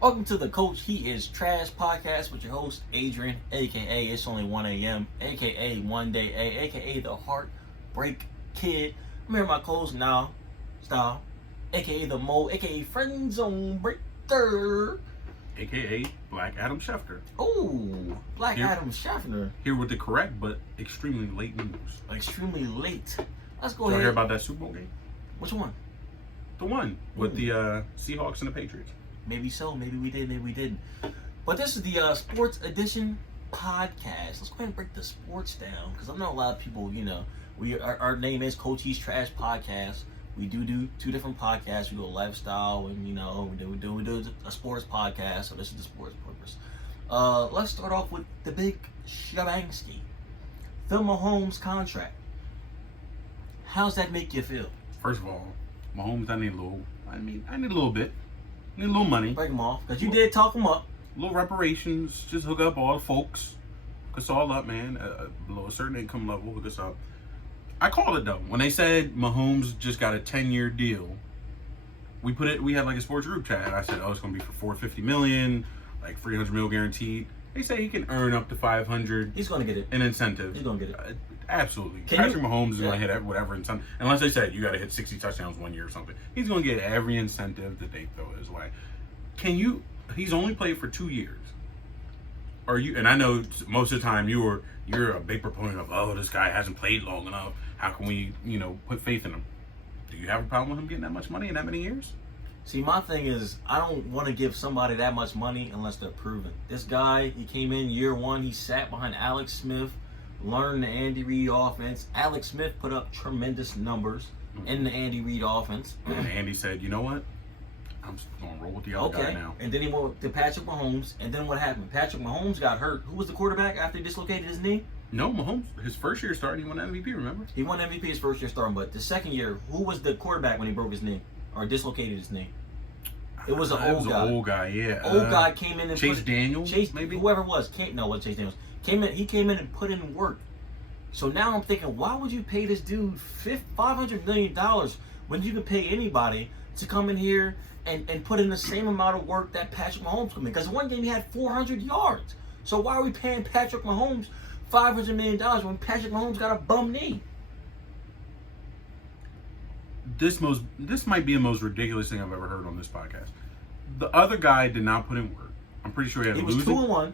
Welcome to the Coach He Is Trash podcast with your host, Adrian, aka It's Only 1 a.m., aka One Day A, aka The Heartbreak Kid. I'm here with my co-host now, Style, aka The Mo, aka Friend Zone Breaker, aka Black Adam Schefter. Oh, Black Adam Schefter. Here with the correct but extremely late news. Extremely late. Let's go Did you ahead. hear about that Super Bowl game? Which one? The one with the Seahawks and the Patriots. Maybe so, maybe we did, maybe we didn't. But this is the Sports Edition podcast. Let's go ahead and break the sports down, because I know a lot of people, our name is Coach He's Trash Podcast. We do two different podcasts. We do a lifestyle, and we do a sports podcast. So this is the sports purpose. Let's start off with the big shabangsky, the Mahomes contract. How's that make you feel? First of all, Mahomes, I need a little bit. Need a little money. Break them off, because you did talk them up. Little reparations. Just hook up all the folks. Hook us all up, man. Below a certain income level, hook us up. I called it though. When they said Mahomes just got a 10-year deal, we had like a sports group chat. I said, it's gonna be for $450 million, like $300 million guaranteed. They say he can earn up to $500. He's gonna get it. An incentive. He's gonna get it. Absolutely. Patrick Mahomes is gonna hit whatever incentive. Unless they said you gotta hit 60 touchdowns 1 year or something. He's gonna get every incentive that they throw his way. He's only played for 2 years. And I know most of the time you're a big proponent of, this guy hasn't played long enough. How can we, put faith in him? Do you have a problem with him getting that much money in that many years? See, my thing is, I don't want to give somebody that much money unless they're proven. This guy, he came in year one, he sat behind Alex Smith, learned the Andy Reid offense. Alex Smith put up tremendous numbers in the Andy Reid offense. And Andy said, you know what? I'm just going to roll with the other guy now. And then he went to Patrick Mahomes. And then what happened? Patrick Mahomes got hurt. Who was the quarterback after he dislocated his knee? No, Mahomes, his first year starting, he won MVP, remember? He won MVP his first year starting, but the second year, who was the quarterback when he broke his knee or dislocated his knee? It was an old guy. Old guy, yeah. Old guy came in and Chase Daniels, maybe? Whoever it was. It wasn't Chase Daniels. He came in and put in work. So now I'm thinking, why would you pay this dude $500 million when you can pay anybody to come in here and put in the same amount of work that Patrick Mahomes put in? Because one game he had 400 yards. So why are we paying Patrick Mahomes $500 million when Patrick Mahomes got a bum knee? This might be the most ridiculous thing I've ever heard on this podcast. The other guy did not put in work. I'm pretty sure he was 2-1.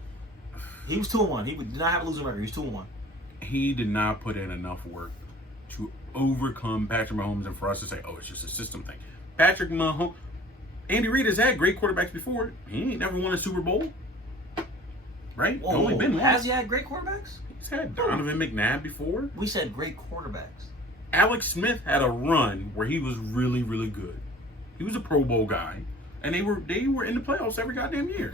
He was 2-1. He did not have a losing record. He was 2-1. He did not put in enough work to overcome Patrick Mahomes and for us to say, it's just a system thing. Patrick Mahomes, Andy Reid has had great quarterbacks before. He ain't never won a Super Bowl. Right? Only been one. Has he had great quarterbacks? He's had Donovan McNabb before. We said great quarterbacks. Alex Smith had a run where he was really, really good. He was a Pro Bowl guy, and they were in the playoffs every goddamn year.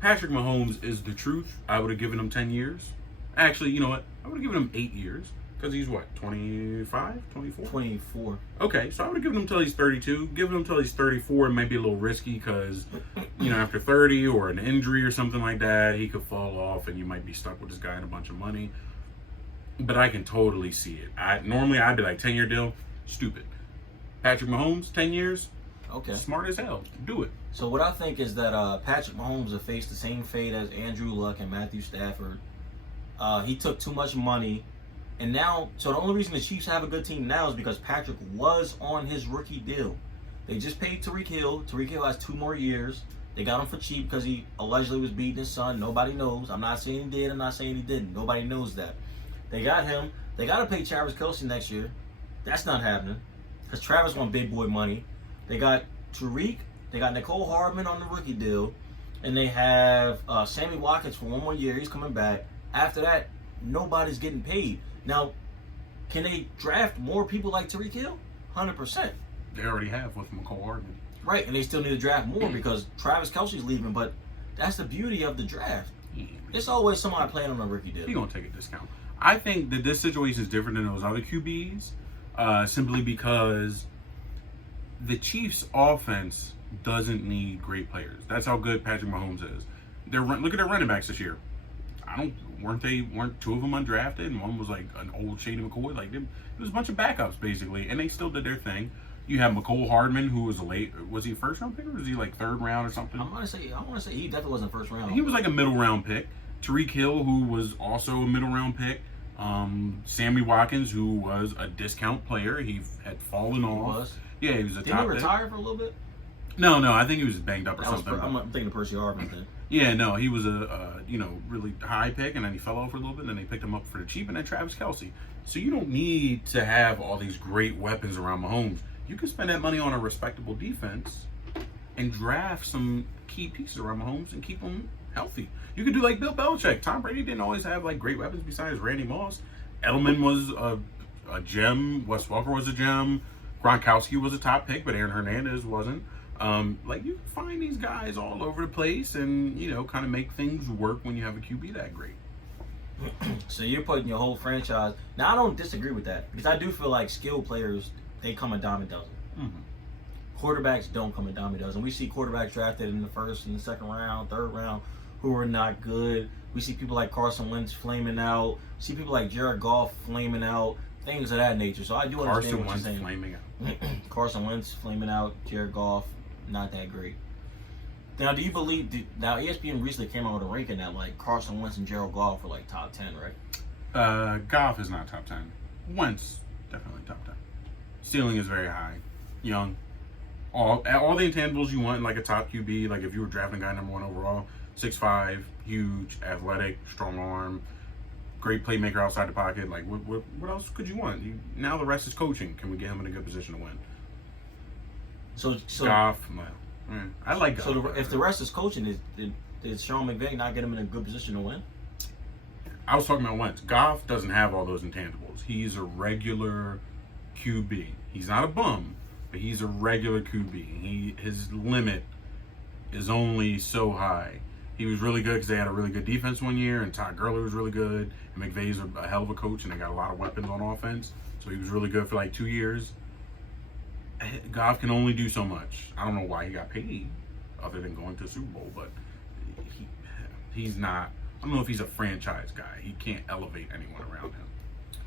Patrick Mahomes is the truth. I would have given him 10 years. Actually, you know what? I would have given him 8 years because he's what, 25, 24? 24. Okay, so I would have given him until he's 32. Giving him until he's 34 might be a little risky because, after 30 or an injury or something like that, he could fall off and you might be stuck with this guy and a bunch of money. But I can totally see it. Normally I'd be like, 10-year deal, stupid. Patrick Mahomes, 10 years, okay, smart as hell. Do it. So what I think is that Patrick Mahomes will face the same fate as Andrew Luck and Matthew Stafford. He took too much money. And now, so the only reason the Chiefs have a good team now is because Patrick was on his rookie deal. They just paid Tyreek Hill. Tyreek Hill has 2 more years. They got him for cheap because he allegedly was beating his son. Nobody knows. I'm not saying he did. I'm not saying he didn't. Nobody knows that. They got him. They got to pay Travis Kelce next year. That's not happening because Travis won big boy money. They got Tyreek. They got Nicole Hardman on the rookie deal. And they have Sammy Watkins for 1 more year. He's coming back. After that, nobody's getting paid. Now, can they draft more people like Tyreek Hill? 100%. They already have with Nicole Hardman. Right, and they still need to draft more because Travis Kelce's leaving, but that's the beauty of the draft. It's always somebody playing on a rookie deal. He's going to take a discount. I think that this situation is different than those other QBs simply because the Chiefs' offense doesn't need great players. That's how good Patrick Mahomes is. Look at their running backs this year. Weren't 2 of them undrafted and one was like an old Shady McCoy? Like it was a bunch of backups basically, and they still did their thing. You have McCole Hardman, who was was he a first round pick or was he like third round or something? I want to say he definitely wasn't first round. He was like a middle round pick. Tariq Hill, who was also a middle round pick. Sammy Watkins, who was a discount player. He had fallen off. Yeah, he was a top pick. Didn't he retire for a little bit? No, I think he was banged up or something. I'm thinking of Percy Harvin then. Yeah, no, he was a really high pick, and then he fell off for a little bit, and then they picked him up for the cheap, and then Travis Kelce. So you don't need to have all these great weapons around Mahomes. You can spend that money on a respectable defense and draft some key pieces around Mahomes and keep them healthy. You could do like Bill Belichick. Tom Brady didn't always have like great weapons besides Randy Moss. Edelman was a gem. Wes Welker was a gem. Gronkowski was a top pick, but Aaron Hernandez wasn't. Like you can find these guys all over the place and, kind of make things work when you have a QB that great. So you're putting your whole franchise. Now I don't disagree with that because I do feel like skilled players, they come a dime a dozen. Mm-hmm. Quarterbacks don't come a dime a dozen. We see quarterbacks drafted in the first and the second round, third round, who are not good. We see people like Carson Wentz flaming out. We see people like Jared Goff flaming out. Things of that nature. So I do understand what you're saying. Flaming out. Carson Wentz flaming out. Jared Goff, not that great. Now, do you believe? Now, ESPN recently came out with a ranking that like Carson Wentz and Jared Goff were like top 10, right? Goff is not top 10. Wentz definitely top 10. Ceiling is very high. Young. All the intangibles you want in like a top QB. Like if you were drafting a guy number 1 overall, 6'5", huge, athletic, strong arm, great playmaker outside the pocket. Like what else could you want? Now the rest is coaching. Can we get him in a good position to win? So Goff, I like Goff. So if the rest is coaching, is Sean McVay not get him in a good position to win? I was talking about Wentz. Goff doesn't have all those intangibles. He's a regular QB. He's not a bum, but he's a regular QB. His limit is only so high. He was really good because they had a really good defense one year, and Todd Gurley was really good, and McVay's a hell of a coach, and they got a lot of weapons on offense. So he was really good for like 2 years. Goff can only do so much. I don't know why he got paid other than going to the Super Bowl, but he's not. I don't know if he's a franchise guy. He can't elevate anyone around him.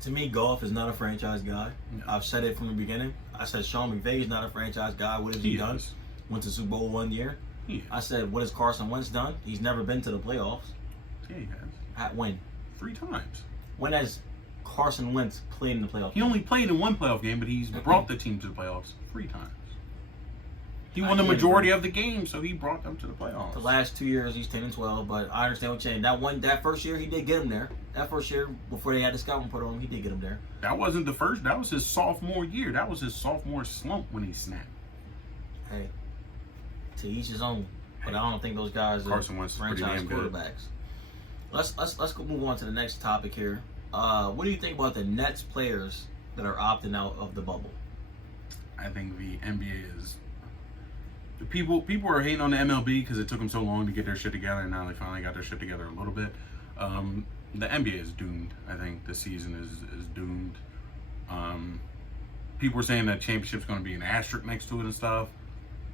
To me, Goff is not a franchise guy. No. I've said it from the beginning. I said Sean McVay is not a franchise guy. What has he done? Went to Super Bowl 1 year. I said, what has Carson Wentz done? He's never been to the playoffs. Yeah, he has. At when? 3 times. When has Carson Wentz played in the playoffs? He only played in 1 playoff game, but he's brought the team to the playoffs 3 times. He won the majority of the game, so he brought them to the playoffs. The last 2 years, he's 10-12, but I understand what you're saying. That first year, he did get him there. That first year, before they had the scouting put on him, he did get him there. That wasn't the first. That was his sophomore year. That was his sophomore slump when he snapped. Hey, to each his own. But I don't think those guys are franchise quarterbacks. Let's go move on to the next topic here. What do you think about the Nets players that are opting out of the bubble? I think the NBA is. People are hating on the MLB because it took them so long to get their shit together, and now they finally got their shit together a little bit. The NBA is doomed. I think the season is doomed. People were saying that championship's going to be an asterisk next to it and stuff.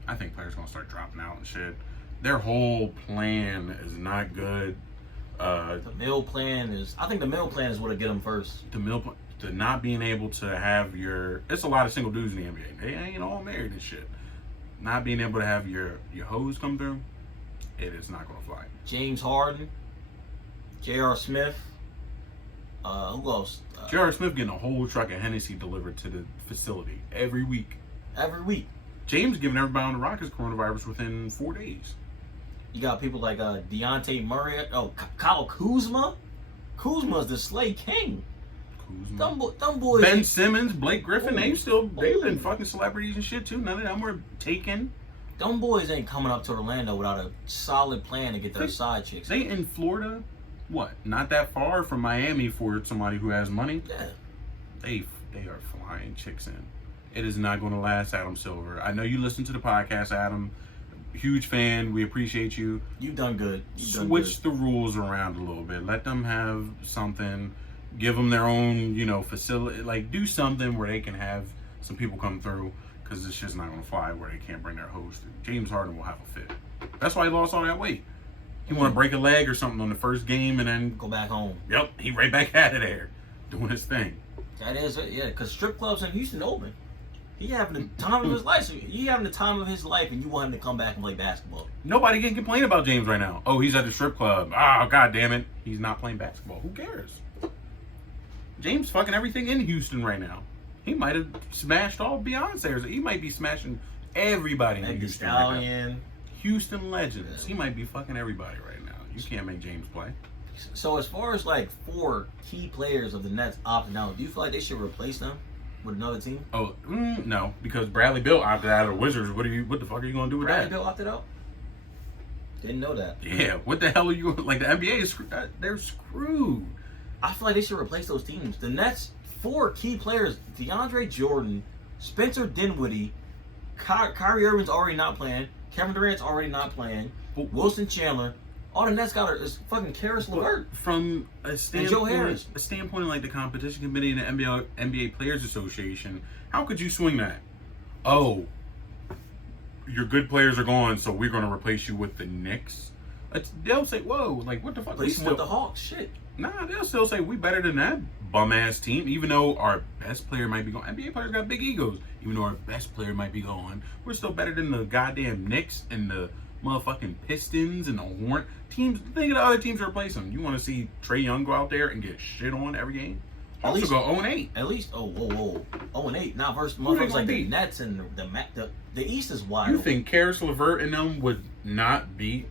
I think players are going to start dropping out and shit. Their whole plan is not good. The meal plan is. I think the meal plan is what to get them first. The meal plan, to not being able to have your. It's a lot of single dudes in the NBA. They ain't all married and shit. Not being able to have your hoes come through, it is not going to fly. James Harden, J.R. Smith, who else? J.R. Smith getting a whole truck of Hennessy delivered to the facility every week. Every week. James giving everybody on the Rockets coronavirus within 4 days. You got people like Deontay Murray. Oh, Kyle Kuzma. Kuzma's the Slay King. Them boys. Ben Simmons, Blake Griffin, they've been fucking celebrities and shit too. None of them were taken. Them boys ain't coming up to Orlando without a solid plan to get their side chicks. They in Florida, what? Not that far from Miami for somebody who has money. Yeah. They are flying chicks in. It is not going to last, Adam Silver. I know you listen to the podcast, Adam. Huge fan. We appreciate you. You've done good. Switch the rules around a little bit. Let them have something. Give them their own, facility. Like, do something where they can have some people come through, because this shit's not going to fly where they can't bring their host through. James Harden will have a fit. That's why he lost all that weight. He want to break a leg or something on the first game and then go back home. Yep, he right back out of there doing his thing. That is it, yeah. Because strip clubs in Houston open. He having the time of his life. So he having the time of his life, and you want him to come back and play basketball. Nobody can complain about James right now. Oh, he's at the strip club. Oh, god damn it. He's not playing basketball. Who cares? James fucking everything in Houston right now. He might have smashed all Beyonce's. He might be smashing everybody in Houston right now. Houston legends. He might be fucking everybody right now. You can't make James play. So as far as like 4 key players of the Nets opting out, do you feel like they should replace them with another team? Oh, no, because Bradley Beal opted out of the Wizards. What the fuck are you gonna do with Bradley that? Beal opted out? Didn't know that. Yeah, what the hell are you like? The NBA is they're screwed. I feel like they should replace those teams. The Nets 4 key players: DeAndre Jordan, Spencer Dinwiddie, Kyrie Irving's already not playing, Kevin Durant's already not playing, Wilson Chandler. All the Nets got is fucking Karis LeVert. From a Joe Harris. standpoint of like the competition committee and the NBA Players Association, how could you swing that? Oh, your good players are gone, so we're going to replace you with the Knicks. They'll say, "Whoa, like what the fuck?" Replace them with the Hawks. Shit. Nah, they'll still say we better than that bum ass team. Even though our best player might be gone, NBA players got big egos. Even though our best player might be gone, we're still better than the goddamn Knicks and the motherfucking Pistons and the Horn teams. Think of the other teams to replace them. You want to see Trae Young go out there and get shit on every game? At least go 0-8. At least, whoa, 0-8. Now versus motherfuckers like the Nets and the East is wide. You open. think Karis LeVert and them would not beat?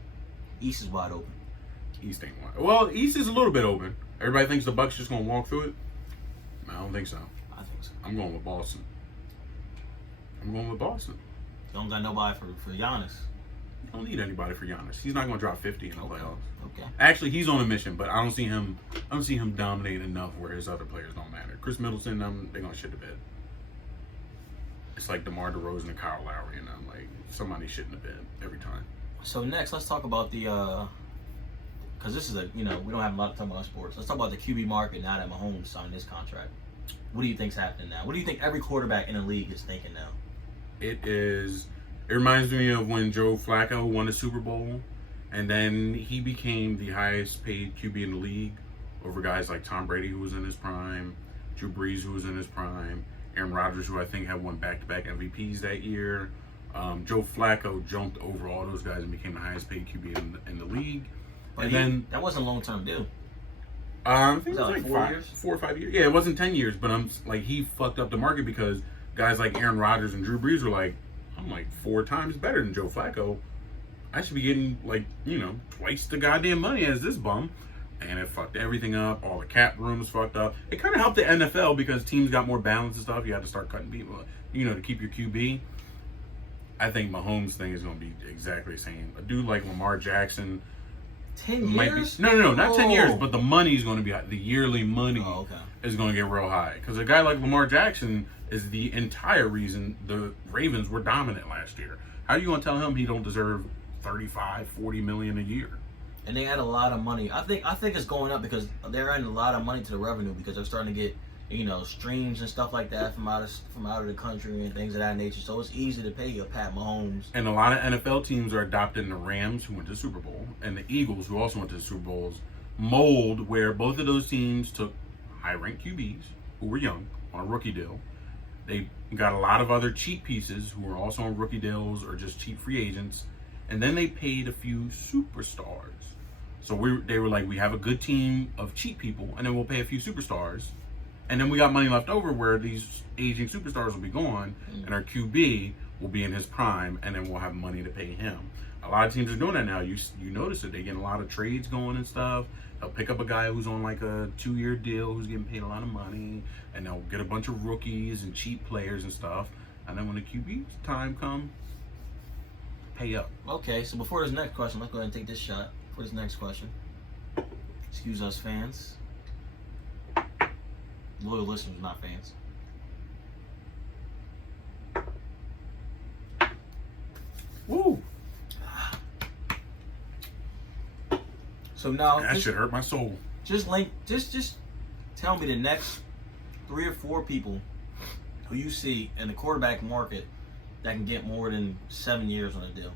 East is wide open. East ain't wide. Well, East is a little bit open. Everybody thinks the Bucks just gonna walk through it. I don't think so. I think so. I'm going with Boston. You don't got nobody for Giannis. You don't need anybody for Giannis. He's not going to drop 50 in the playoffs. Okay. Actually, he's on a mission, but I don't see him dominating enough where his other players don't matter. Chris Middleton, they're going to shit the bed. It's like DeMar DeRozan and Kyle Lowry, and I'm like somebody shitting the bed every time. So next, let's talk about the because this is we don't have a lot of time about sports. Let's talk about the QB market now that Mahomes signed this contract. What do you think's happening now? What do you think every quarterback in the league is thinking now? It reminds me of when Joe Flacco won the Super Bowl, and then he became the highest paid QB in the league over guys like Tom Brady, who was in his prime, Drew Brees, who was in his prime, Aaron Rodgers, who I think had won back-to-back MVPs that year. Joe Flacco jumped over all those guys and became the highest paid QB in the league. But that wasn't a long-term deal. I think it was like 4 years? 4 or 5 years. Yeah, it wasn't 10 years, but he fucked up the market because guys like Aaron Rodgers and Drew Brees were like, I'm like 4 times better than Joe Flacco. I should be getting twice the goddamn money as this bum. And it fucked everything up. All the cap rooms fucked up. It kind of helped the NFL because teams got more balance and stuff. You had to start cutting people, to keep your QB. I think Mahomes' thing is going to be exactly the same. A dude like Lamar Jackson 10 years? No, not 10 years, but the money is going to be high. The yearly money okay. is going to get real high. Because a guy like Lamar Jackson is the entire reason the Ravens were dominant last year. How are you going to tell him he don't deserve $35-40 million a year? And they add a lot of money. I think it's going up because they're adding a lot of money to the revenue because they're starting to get streams and stuff like that from out of the country and things of that nature. So it's easy to pay a Pat Mahomes. And a lot of NFL teams are adopting the Rams, who went to the Super Bowl, and the Eagles, who also went to the Super Bowl's mold, where both of those teams took high-ranked QBs who were young on a rookie deal. They got a lot of other cheap pieces who were also on rookie deals or just cheap free agents, and then they paid a few superstars. So they were like, we have a good team of cheap people, and then we'll pay a few superstars. And then we got money left over where these aging superstars will be gone, and our QB will be in his prime, and then we'll have money to pay him. A lot of teams are doing that now. You notice it. They're getting a lot of trades going and stuff. They'll pick up a guy who's on like a 2-year deal who's getting paid a lot of money, and they'll get a bunch of rookies and cheap players and stuff. And then when the QB time comes, pay up. Okay, so before this next question, let's go ahead and take this shot for this next question. Excuse us, fans. Loyal listeners, not fans. Woo! So now that should hurt my soul. Just tell me the next 3 or 4 people who you see in the quarterback market that can get more than 7 years on a deal.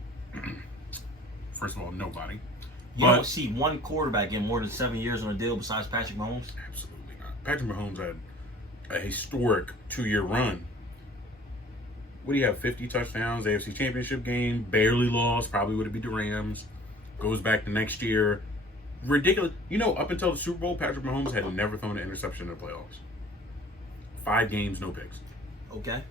First of all, nobody. You don't see one quarterback get more than 7 years on a deal besides Patrick Mahomes? Absolutely not. Patrick Mahomes had a historic 2-year run. what do you have? 50 touchdowns, AFC Championship game, barely lost, probably would have beat the Rams. Goes back the next year. Ridiculous. Up until the Super Bowl, Patrick Mahomes had never thrown an interception in the playoffs. 5 games, no picks. Okay.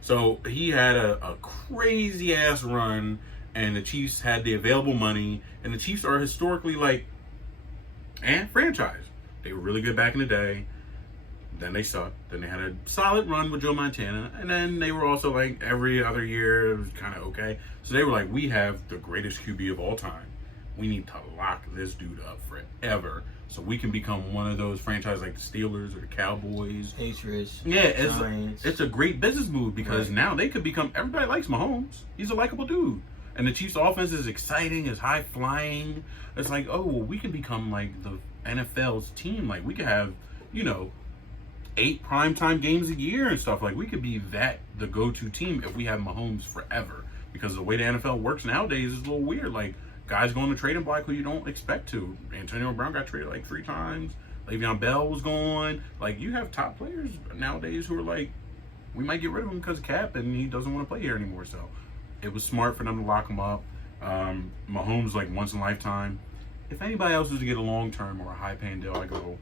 So he had a crazy ass run, and the Chiefs had the available money, and the Chiefs are historically franchise. They were really good back in the day. Then they sucked. Then they had a solid run with Joe Montana, and then they were also every other year it was kind of okay. So they were we have the greatest QB of all time. We need to lock this dude up forever so we can become one of those franchises like the Steelers or the Cowboys. Patriots. Yeah, Giants. it's a great business move because now they could become, everybody likes Mahomes. He's a likable dude. And the Chiefs offense is exciting, is high flying. It's we can become the NFL's team. We could have, 8 primetime games a year and stuff. We could be the go-to team if we have Mahomes forever. Because the way the NFL works nowadays is a little weird. Guys going to trading block who you don't expect to. Antonio Brown got traded 3 times. Le'Veon Bell was gone. You have top players nowadays who are we might get rid of him because of cap and he doesn't want to play here anymore. So it was smart for them to lock him up. Mahomes once in a lifetime. If anybody else was to get a long term or a high paying deal, I go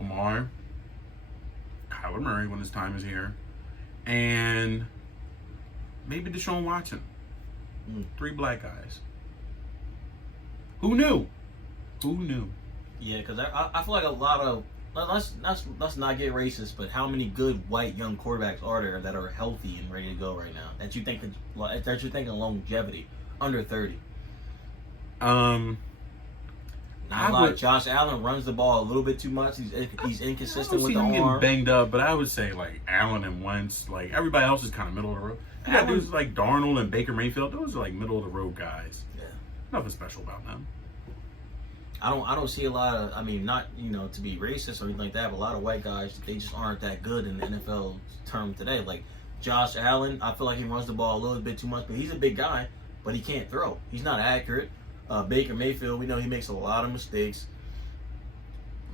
Lamar, Kyler Murray when his time is here, and maybe Deshaun Watson. 3 black guys. Who knew? Yeah, because I feel like a lot of let's not get racist, but how many good white young quarterbacks are there that are healthy and ready to go right now? That you're thinking longevity under 30. Josh Allen runs the ball a little bit too much. He's inconsistent with the arm. Getting banged up, but I would say Allen and Wentz. Everybody else is kind of middle of the road. Yeah, dudes like Darnold and Baker Mayfield. Those are middle of the road guys. Yeah. Nothing special about them. I don't see a lot of, not, to be racist or anything like that, but a lot of white guys, they just aren't that good in the NFL term today. Josh Allen, I feel like he runs the ball a little bit too much, but he's a big guy, but he can't throw. He's not accurate. Baker Mayfield, we know he makes a lot of mistakes.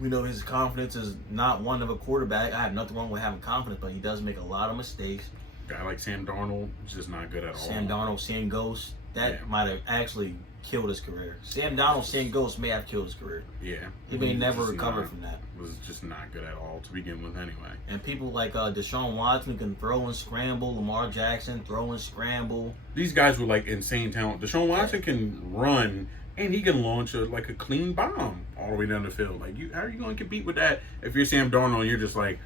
We know his confidence is not one of a quarterback. I have nothing wrong with having confidence, but he does make a lot of mistakes. A guy like Sam Darnold is just not good at all. Sam Darnold, seeing ghosts, might have actually killed his career. Sam Darnold seeing ghosts may have killed his career. Yeah. He may never recover from that. Was just not good at all to begin with anyway. And people like Deshaun Watson can throw and scramble. Lamar Jackson, throw and scramble. These guys were insane talent. Deshaun Watson can run and he can launch a clean bomb all the way down the field. How are you going to compete with that if you're Sam Darnold and you're just I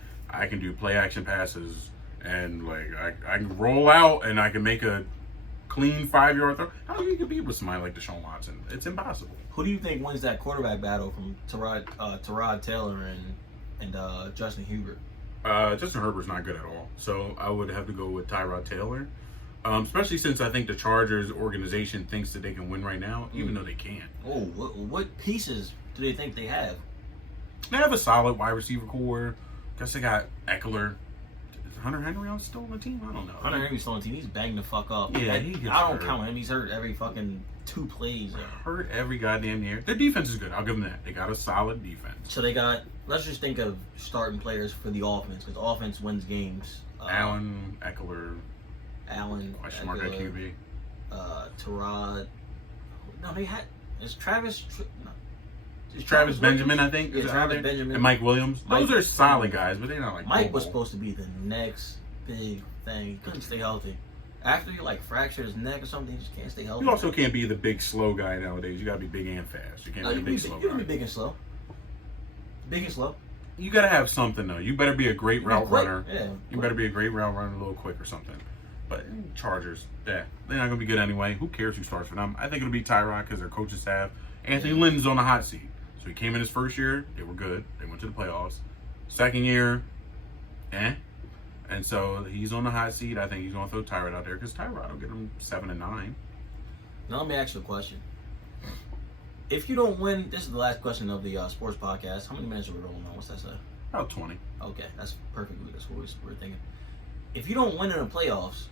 can do play action passes and I can roll out and I can make a clean 5-yard throw? How do you compete with somebody like Deshaun Watson? It's impossible. Who do you think wins that quarterback battle from Tyrod Taylor and Justin Herbert? Justin Herbert's not good at all, so I would have to go with Tyrod Taylor. Especially since I think the Chargers organization thinks that they can win right now, even though they can't. Oh, what pieces do they think they have? They have a solid wide receiver core. Guess they got Eckler. Is Hunter Henry still on the team? I don't know. Hunter Henry's still on the team. He's banged the fuck up. Yeah, he gets I don't hurt. count him. He's hurt every fucking 2 plays. Hurt every goddamn year. Their defense is good. I'll give them that. They got a solid defense. So they got. Let's just think of starting players for the offense because offense wins games. Allen, Eckler. Question mark at QB. Tyrod. No, they had. Is Travis? Travis Benjamin, I think. Yeah, Travis Benjamin. And Mike Williams. Those are solid guys, but they're not Mike was supposed to be the next big thing. He couldn't stay healthy. After he fractured his neck or something, he just can't stay healthy. You also can't be the big slow guy nowadays. You gotta be big and fast. You can't be a big slow guy. You can be big and slow. Big and slow. You gotta have something though. You better be a great route runner. Yeah. You better be a great route runner, a little quick or something. But Chargers, they're not going to be good anyway. Who cares who starts for them? I think it'll be Tyrod because their coaching staff. Anthony Lynn's on the hot seat. So he came in his first year. They were good. They went to the playoffs. Second year, And so he's on the hot seat. I think he's going to throw Tyrod out there because Tyrod will get him 7 and 9. Now let me ask you a question. If you don't win, this is the last question of the sports podcast. How many minutes are we rolling on? What's that say? About 20. Okay, that's perfect. That's what we're thinking. If you don't win in the playoffs,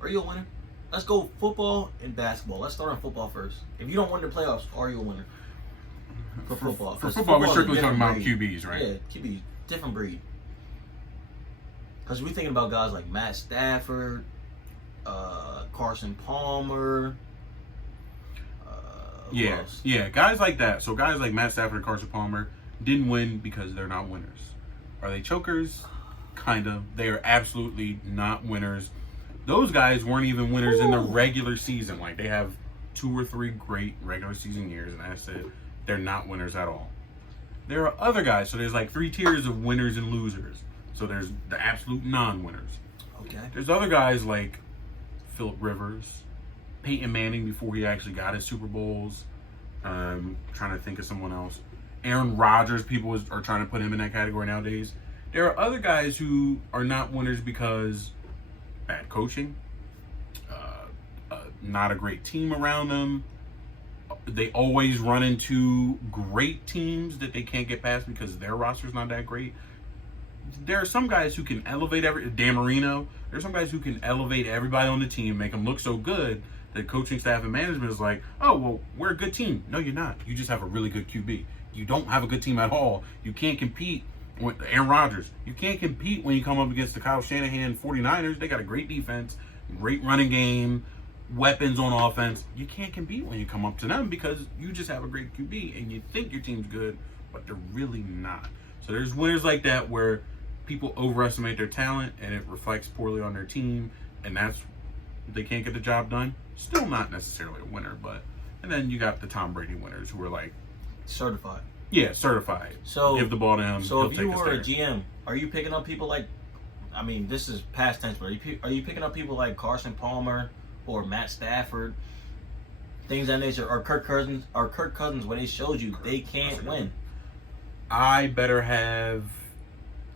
are you a winner? Let's go football and basketball. Let's start on football first. If you don't win the playoffs, are you a winner? For football. For football, we're strictly talking about QBs, right? Yeah, QBs. Different breed. Because we're thinking about guys like Matt Stafford, Carson Palmer. Who else? Yeah, guys like that. So guys like Matt Stafford and Carson Palmer didn't win because they're not winners. Are they chokers? Kind of. They are absolutely not winners. Those guys weren't even winners in the regular season. Like, they have 2 or 3 great regular season years, and that's it. They're not winners at all. There are other guys. So there's like 3 tiers of winners and losers. So there's the absolute non-winners. Okay. There's other guys like Phillip Rivers, Peyton Manning before he actually got his Super Bowls. Trying to think of someone else. Aaron Rodgers, people are trying to put him in that category nowadays. There are other guys who are not winners because bad coaching, not a great team around them. They always run into great teams that they can't get past because their roster's not that great. There are some guys who can elevate Dan Marino. There's some guys who can elevate everybody on the team, make them look so good that coaching staff and management is like, oh, well, we're a good team. No, you're not. You just have a really good QB. You don't have a good team at all. You can't compete with Aaron Rodgers. You can't compete when you come up against the Kyle Shanahan 49ers. They got a great defense, great running game, weapons on offense. You can't compete when you come up to them because you just have a great QB and you think your team's good, but they're really not. So there's winners like that where people overestimate their talent and it reflects poorly on their team, and they can't get the job done. Still not necessarily a winner, but and then you got the Tom Brady winners who are like certified. Yeah, certified. So give the ball to him. So if you were a GM, are you picking up people like? I mean, this is past tense, but are you picking up people like Carson Palmer or Matt Stafford, things of that nature, or Kirk Cousins, when they showed you they can't win? I better have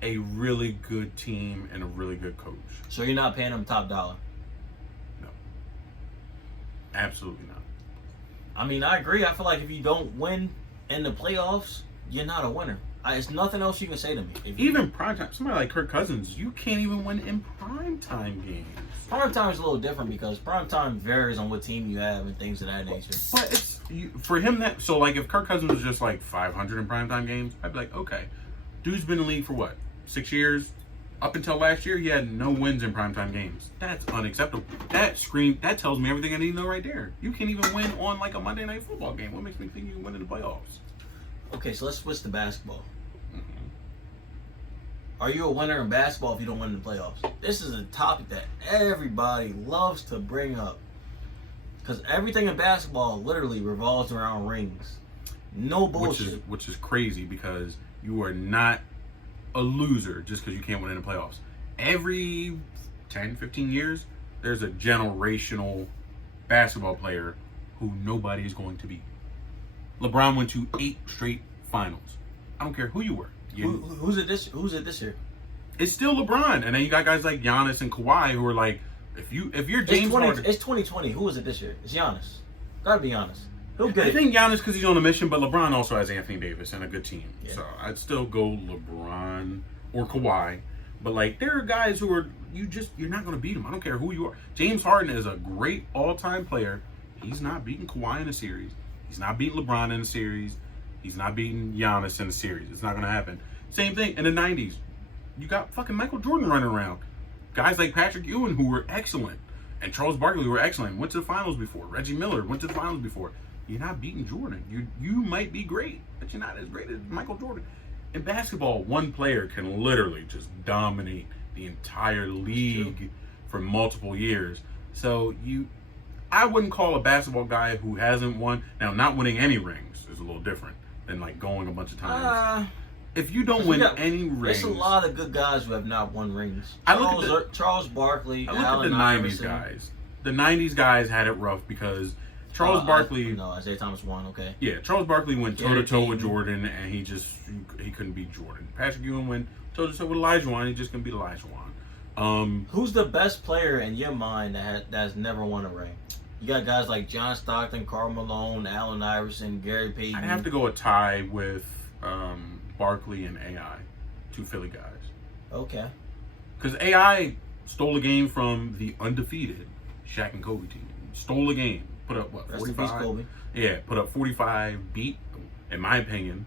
a really good team and a really good coach. So you're not paying them top dollar? No. Absolutely not. I mean, I agree. I feel like if you don't win in the playoffs, you're not a winner. It's nothing else you can say to me. Even primetime, somebody like Kirk Cousins, you can't even win in primetime games. Primetime is a little different because primetime varies on what team you have and things of that nature. But it's for him that so like if Kirk Cousins was just like 500 in primetime games, I'd be like, okay, dude's been in the league for what, 6 years? Up until last year, he had no wins in primetime games. That's unacceptable. That tells me everything I need to know right there. You can't even win on like a Monday Night Football game. What makes me think you can win in the playoffs? Okay, so let's switch to basketball. Are you a winner in basketball if you don't win in the playoffs? This is a topic that everybody loves to bring up. Because everything in basketball literally revolves around rings. No bullshit. Which is crazy because you are not a loser just because you can't win in the playoffs. Every 10, 15 years, there's a generational basketball player who nobody is going to beat. LeBron went to 8 straight finals. I don't care who you were. Who's it this year? It's still LeBron, and then you got guys like Giannis and Kawhi who are like, if you're James Harden, it's 2020. Who is it this year? It's Giannis. Gotta be Giannis. I think Giannis because he's on a mission, but LeBron also has Anthony Davis and a good team. Yeah. So I'd still go LeBron or Kawhi. But like there are guys who are you're not going to beat them. I don't care who you are. James Harden is a great all-time player. He's not beating Kawhi in a series. He's not beating LeBron in a series. He's not beating Giannis in a series. It's not going to happen. Same thing in the 90s. You got fucking Michael Jordan running around. Guys like Patrick Ewing who were excellent. And Charles Barkley who were excellent. Went to the finals before. Reggie Miller went to the finals before. You're not beating Jordan. You might be great, but you're not as great as Michael Jordan. In basketball, one player can literally just dominate the entire league for multiple years. So I wouldn't call a basketball guy who hasn't won. Now, not winning any rings is a little different than like going a bunch of times. If you don't win any rings, there's a lot of good guys who have not won rings. Charles Barkley, Allen Iverson. 90s guys. The 90s guys had it rough because Charles Barkley. No, Isaiah Thomas won. Okay. Yeah, Charles Barkley went toe to toe with Jordan, and he couldn't beat Jordan. Patrick Ewing went toe to toe with Olajuwon. He just couldn't beat Olajuwon. Who's the best player in your mind that's never won a ring? You got guys like John Stockton, Karl Malone, Allen Iverson, Gary Payton. I'd have to go a tie with Barkley and AI, 2 Philly guys. Okay. Because AI stole a game from the undefeated Shaq and Kobe team. Stole a game. Put up, what, 45? Yeah, put up 45, beat, in my opinion,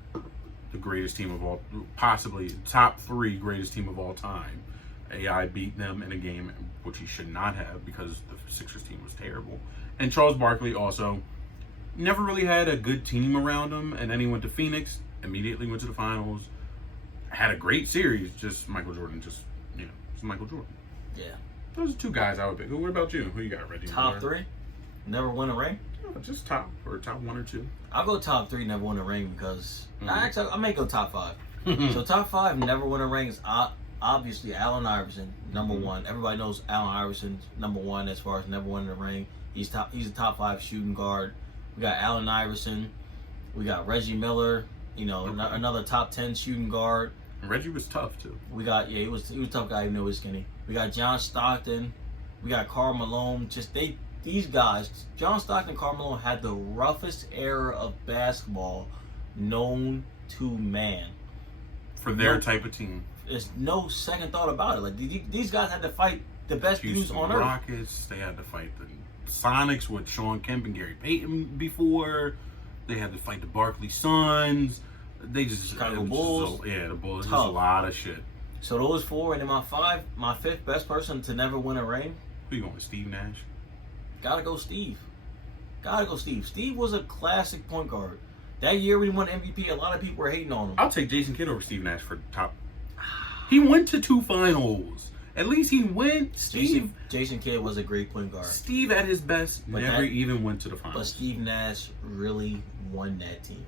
the greatest team of all, possibly top 3 greatest team of all time. AI beat them in a game, which he should not have because the Sixers team was terrible. And Charles Barkley also never really had a good team around him. And then he went to Phoenix, immediately went to the finals, had a great series. Just Michael Jordan, it's Michael Jordan. Yeah. Those are two guys I would pick. What about you? Who you got, Reggie? Top 3? Never won a ring? Just top 1 or 2. I'll go top 3, never won a ring because I may go top 5. So top 5, never won a ring is obviously Allen Iverson, number 1. Everybody knows Allen Iverson's number 1 as far as never winning a ring. He's a top 5 shooting guard. We got Allen Iverson. We got Reggie Miller. Another top 10 shooting guard. And Reggie was tough too. We got he was a tough guy even though he was skinny. We got John Stockton. We got Karl Malone. These guys, John Stockton and Karl Malone had the roughest era of basketball known to man. For their type of team. There's no second thought about it. Like these guys had to fight the best dudes on earth. Rockets, they had to fight the Sonics with Sean Kemp and Gary Payton before. They had to fight the Barkley Suns. They just Chicago Bulls. The Bulls. Tough. There's a lot of shit. So those 4, and then my 5th best person to never win a ring. Who you going with, Steve Nash? Gotta go Steve. Steve was a classic point guard. That year when he won MVP, a lot of people were hating on him. I'll take Jason Kidd over Steve Nash for top. He went to 2 finals. At least he went. Jason Kidd was a great point guard. Steve at his best never even went to the finals. But Steve Nash really won that team.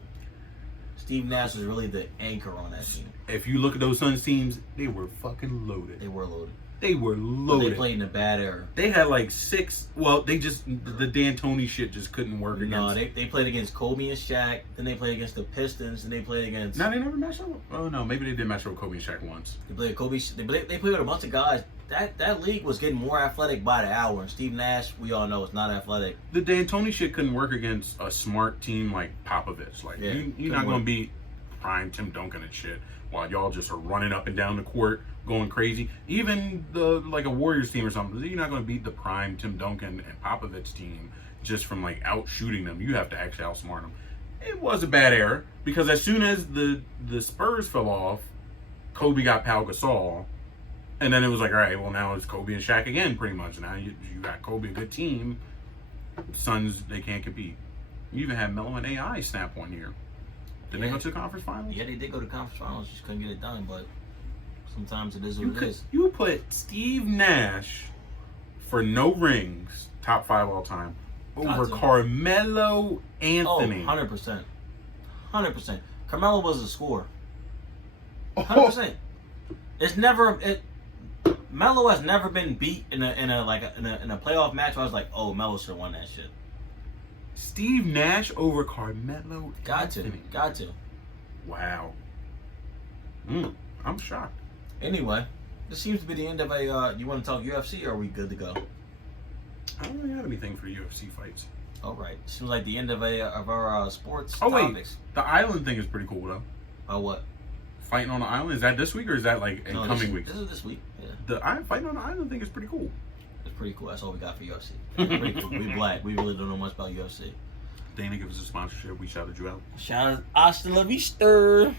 Steve Nash was really the anchor on that team. If you look at those Suns teams, they were fucking loaded. They were loaded. But they played in a bad era. They had like 6. Well, the D'Antoni shit just couldn't work against. No, they played against Kobe and Shaq. Then they played against the Pistons. And they played against. No, they never matched up. Oh no, maybe they did match up with Kobe and Shaq once. They played Kobe. They played with a bunch of guys. That league was getting more athletic by the hour. And Steve Nash, we all know, is not athletic. The D'Antoni shit couldn't work against a smart team like Popovich. Like you're not gonna beat prime Tim Duncan and shit while y'all just are running up and down the court going crazy. Even like a Warriors team or something, you're not going to beat the prime Tim Duncan and Popovich team just from like out shooting them. You have to actually outsmart them. It was a bad era because as soon as the Spurs fell off, Kobe got Pau Gasol, and then it was like, all right, well now it's Kobe and Shaq again, pretty much. Now you got Kobe, a good team. Suns, they can't compete. You even had Melo and AI snap one year. Did they go to the conference finals? Yeah, they did go to conference finals. Just couldn't get it done, but sometimes it is what it is. You put Steve Nash for no rings, top 5 all time, over Carmelo Anthony. Oh, 100%. 100%. Carmelo was a scorer. 100%. It's never Melo has never been beat in a playoff match where I was like, oh, Melo should have won that shit. Steve Nash over Carmelo Anthony. Got to. Wow. I'm shocked. Anyway, this seems to be the end of a. You want to talk UFC, or are we good to go? I don't really have anything for UFC fights. All right. Seems like the end of our sports topics. Wait, the island thing is pretty cool though. What? Fighting on the island, is that this week or is that like in coming weeks? This is this week. Yeah. The fighting on the island thing is pretty cool. It's pretty cool. That's all we got for UFC. Pretty cool. We black. We really don't know much about UFC. Dana, give us a sponsorship. We shouted you out. Shout out, hasta la vista.